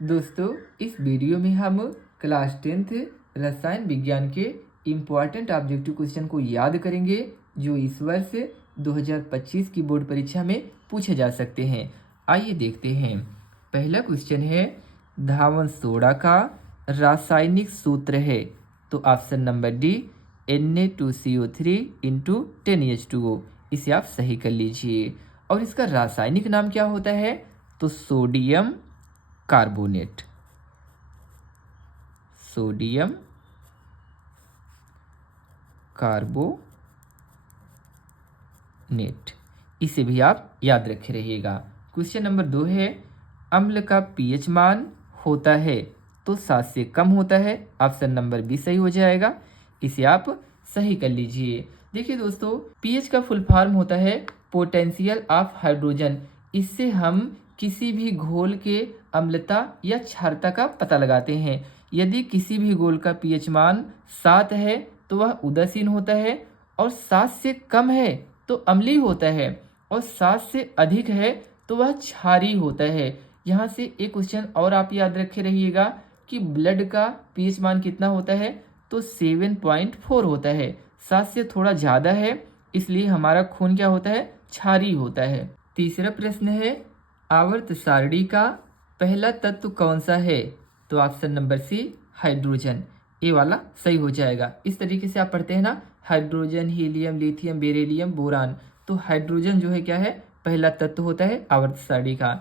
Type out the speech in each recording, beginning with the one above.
दोस्तों, इस वीडियो में हम क्लास 10th रसायन विज्ञान के इम्पॉर्टेंट ऑब्जेक्टिव क्वेश्चन को याद करेंगे जो इस वर्ष 2025 की बोर्ड परीक्षा में पूछे जा सकते हैं। आइए देखते हैं। पहला क्वेश्चन है, धावन सोडा का रासायनिक सूत्र है। तो option number D Na2CO3 into 10H2O। इसे आप सही कर लीजिए। और इसका रासायनिक नाम क्या होता है? तो सोडियम कार्बोनेट। सोडियम कार्बोनेट, इसे भी आप याद रखे रहिएगा। क्वेश्चन नंबर 2 है, अम्ल का पीएच मान होता है तो 7 से कम होता है। ऑप्शन नंबर बी सही हो जाएगा। इसे आप सही कर लीजिए। देखिए दोस्तों, पीएच का फुल फॉर्म होता है पोटेंशियल ऑफ हाइड्रोजन। इससे हम किसी भी घोल के अम्लता या क्षारता का पता लगाते हैं। यदि किसी भी घोल का पीएच मान 7 है तो वह उदासीन होता है, और 7 से कम है तो अम्लीय होता है, और 7 से अधिक है तो वह क्षारीय होता है। यहाँ से एक क्वेश्चन और आप याद रखे रहिएगा कि ब्लड का पीएच मान कितना होता है? तो 7.4 होता है। 7 से थोड़ा ज़्यादा है, इसलिए हमारा खून क्या होता है? क्षारीय होता है। तीसरा प्रश्न है, आवर्त सारणी का पहला तत्व कौन सा है? तो ऑप्शन नंबर सी हाइड्रोजन। ये वाला सही हो जाएगा। इस तरीके से आप पढ़ते हैं ना, hydrogen, helium, lithium, beryllium, boron. तो हाइड्रोजन जो है क्या है? पहला तत्व होता है आवर्त सारणी का।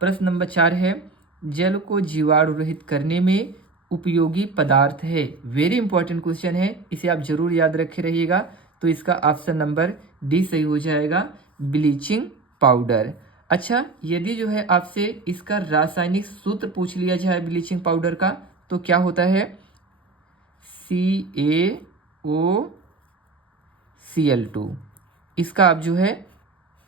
प्रश्न नंबर 4 है, जल को जीवाणु रहित करने में उपयोगी पदार्थ है। वेरी इंपॉर्टेंट क्वेश्चन है, इसे आप जरूर याद रखे रहिएगा। तो इसका ऑप्शन नंबर डी सही हो जाएगा, ब्लीचिंग पाउडर। अच्छा, यदि जो है आपसे इसका रासायनिक सूत्र पूछ लिया जाए ब्लीचिंग पाउडर का, तो क्या होता है? CaOCl2। इसका आप जो है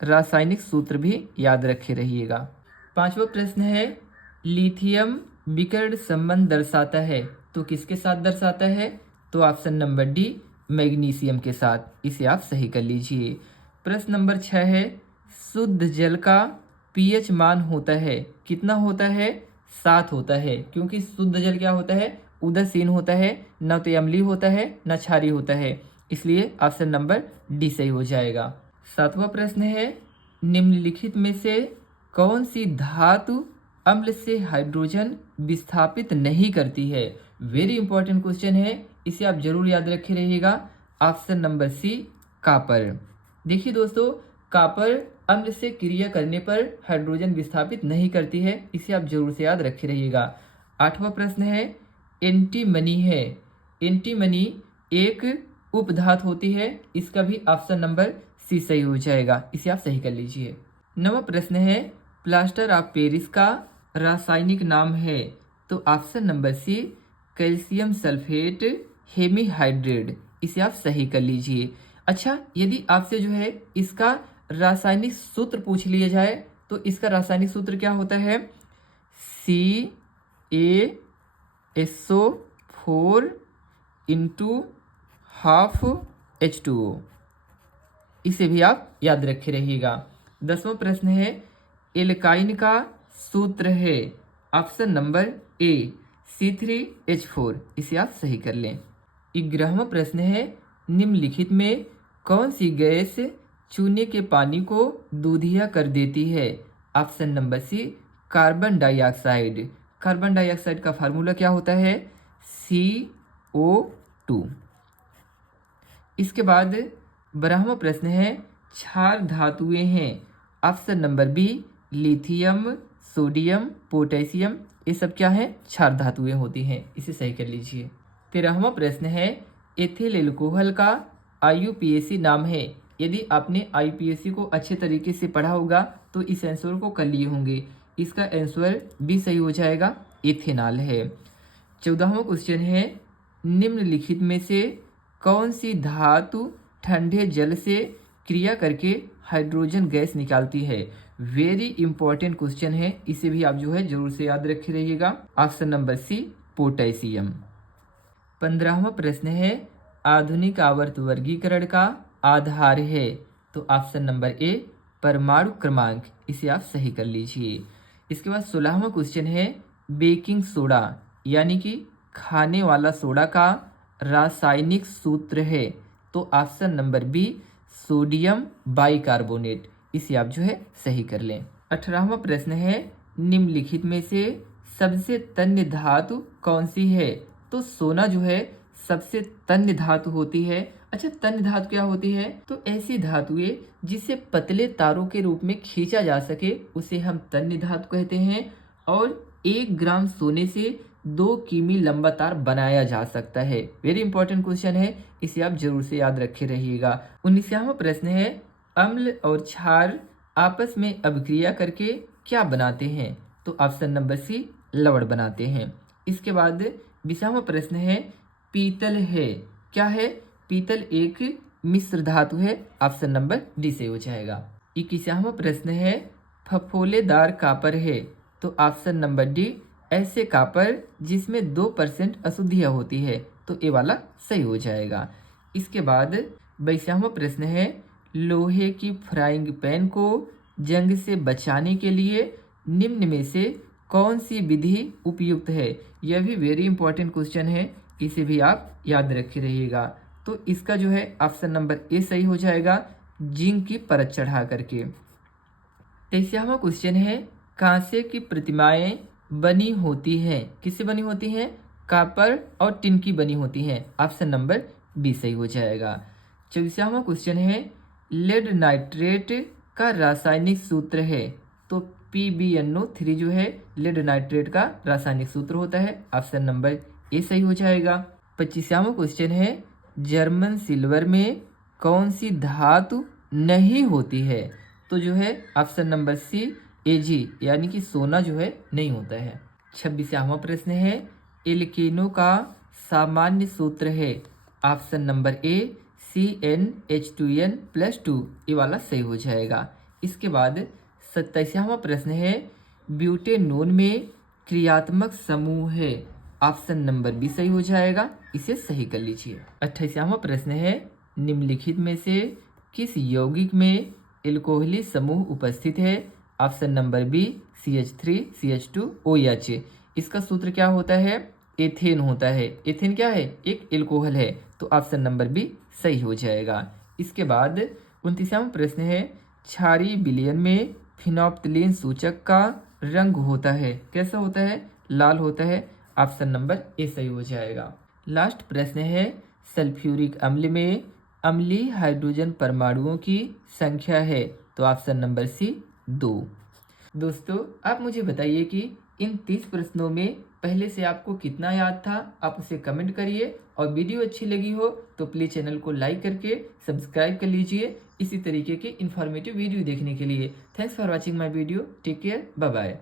रासायनिक सूत्र भी याद रखे रहिएगा। पांचवा प्रश्न है, लिथियम विकर्ण संबंध दर्शाता है तो किसके साथ दर्शाता है? तो ऑप्शन नंबर डी मैग्नीशियम के साथ। इसे आप सही कर लीजिए। प्रश्न नंबर 6 है, शुद्ध जल का पीएच मान होता है, कितना होता है? 7 होता है, क्योंकि शुद्ध जल क्या होता है? उदासीन होता है, न तो अम्लीय होता है न क्षारीय होता है, इसलिए ऑप्शन नंबर डी सही हो जाएगा। 7वां प्रश्न है, निम्नलिखित में से कौन सी धातु अम्ल से हाइड्रोजन विस्थापित नहीं करती है? वेरी इंपॉर्टेंट क्वेश्चन है, इसे आप जरूर याद रखे रहिएगा। Option number C copper. देखिए दोस्तों, कॉपर अम्ल से क्रिया करने पर हाइड्रोजन विस्थापित नहीं करती है, इसे आप जरूर से याद रखे रहिएगा। 8वां प्रश्न है, एंटीमनी है। एंटीमनी एक उपधातु होती है, इसका भी ऑप्शन नंबर सी सही हो जाएगा। इसे आप सही कर लीजिए। 9वां प्रश्न है, प्लास्टर ऑफ पेरिस का रासायनिक नाम है। तो option number C calcium sulphate hemihydrate. इसे आप सही कर लीजिए। अच्छा, यदि आपसे जो है इसका रासायनिक सूत्र पूछ लिया जाए तो इसका रासायनिक सूत्र क्या होता है? CaSO4 into half H2O। इसे भी आप याद रखे रहिएगा। 10वां प्रश्न है, एल्काइन का सूत्र है। Option number A C3H4। इसे आप सही कर लें। 11वां प्रश्न है, निम्नलिखित में कौन सी गैस चूने के पानी को दूधिया कर देती है? Option number C carbon dioxide. Carbon dioxide का फार्मूला क्या होता है? CO2। इसके बाद 12वां प्रश्न है, क्षार धातुएं हैं। Option number B lithium, sodium, potassium, ये सब क्या है? क्षार धातुएं होती हैं। इसे सही कर लीजिए। 13वां प्रश्न है, एथिल एल्कोहल का IUPAC नाम है। यदि आपने IUPAC को अच्छे तरीके से पढ़ा होगा तो इस आंसर को कर लिए होंगे। इसका आंसर बी सही हो जाएगा, इथेनॉल है। 14वां क्वेश्चन है, निम्नलिखित में से कौन सी धातु ठंडे जल से क्रिया करके हाइड्रोजन गैस निकालती है? वेरी इंपॉर्टेंट क्वेश्चन है, इसे भी आप जो है जरूर से याद रखे रहिएगा। Option number C potassium. 15वां प्रश्न है, आधुनिक आवर्त वर्गीकरण का आधार है। तो ऑप्शन नंबर ए परमाणु क्रमांक। इसे आप सही कर लीजिए। इसके बाद 16वां क्वेश्चन है, बेकिंग सोडा यानी कि खाने वाला सोडा का रासायनिक सूत्र है? तो option number B sodium bicarbonate. इसे आप जो है सही कर लें। 18वां प्रश्न है निम्नलिखित में से सबसे तन्य धातु कौन सी है? तो सोना जो है सबसे तन्य धातु होती है। अच्छा, तन्य धातु क्या होती है? तो ऐसी धातुएं जिसे पतले तारों के रूप में खींचा जा सके उसे हम तन्य धातु कहते हैं। और 1 ग्राम सोने से 2 किमी लंबा तार बनाया जा सकता है। वेरी इंपॉर्टेंट क्वेश्चन है, इसे आप जरूर से याद रखे रहिएगा। 19वां प्रश्न है अम्ल और क्षार आपस में अभिक्रिया करके क्या बनाते हैं? तो ऑप्शन नंबर सी लवण बनाते हैं। इसके बाद 20वां प्रश्न है पीतल है क्या है? पीतल एक मिश्र धातु है। ऑप्शन नंबर डी से हो जाएगा। 21वां प्रश्न है फफोलेदार कापर है? तो ऑप्शन नंबर डी ऐसे कापर जिसमें 2% अशुद्धियाँ होती है। तो ये वाला सही हो जाएगा। इसके बाद 22वां प्रश्न है लोहे की फ्राइंग पैन को जंग से बचाने के लिए निम्न में से कौन सी विधि उपयुक्त है? यह भी वेरी इंपॉर्टेंट क्वेश्चन है, इसे भी आप याद रखे रहिएगा। तो इसका जो है ऑप्शन नंबर ए सही हो जाएगा, जिंक की परत चढ़ा करके। 23वां क्वेश्चन है कांसे की प्रतिमाएं बनी होती हैं? किससे बनी होती हैं? कापर और टिन की बनी होती हैं। ऑप्शन नंबर बी सही हो जाएगा। 24वां क्वेश्चन है लेड नाइट्रेट का रासायनिक सूत्र है? तो PbNO3 जो है लेड नाइट्रेट का रासायनिक सूत्र होता है। ऑप्शन नंबर ए सही हो जाएगा। 25वां क्वेश्चन है जर्मन सिल्वर में कौन सी धातु नहीं होती है? तो जो है ऑप्शन नंबर सी Ag यानी कि सोना जो है नहीं होता है। 26वां प्रश्न है एल्केनो का सामान्य सूत्र है? Option number A CnH2n+2। ये वाला सही हो जाएगा। इसके बाद 27वां प्रश्न है ब्यूटेनोन में क्रियात्मक समूह है? ऑप्शन नंबर बी सही हो जाएगा, इसे सही कर लीजिए। 28वां प्रश्न है निम्नलिखित में से किस यौगिक में एल्कोहली समूह उपस्थित है? Option number B CH3CH2OH। इसका सूत्र क्या होता है? एथेन होता है। एथेन क्या है? एक एल्कोहल है। तो ऑप्शन नंबर बी सही हो जाएगा। इसके बाद 29वां प्रश्न है क्षारीय विलयन में फिनोप्थिलीन सूचक का रंग होता है? कैसा होता है? लाल होता है। ऑप्शन नंबर ए सही हो जाएगा। लास्ट प्रश्न है सल्फ्यूरिक अम्ल में अम्लीय हाइड्रोजन परमाणुओं की संख्या है? तो ऑप्शन नंबर सी 2। दोस्तों आप मुझे बताइए कि इन 30 प्रश्नों में पहले से आपको कितना याद था? आप उसे कमेंट करिए और वीडियो अच्छी लगी हो तो प्लीज़ चैनल को लाइक करके सब्सक्राइब कर लीजिए इसी तरीके के इन्फॉर्मेटिव वीडियो देखने के लिए। Thanks for watching my video. Take care, bye bye.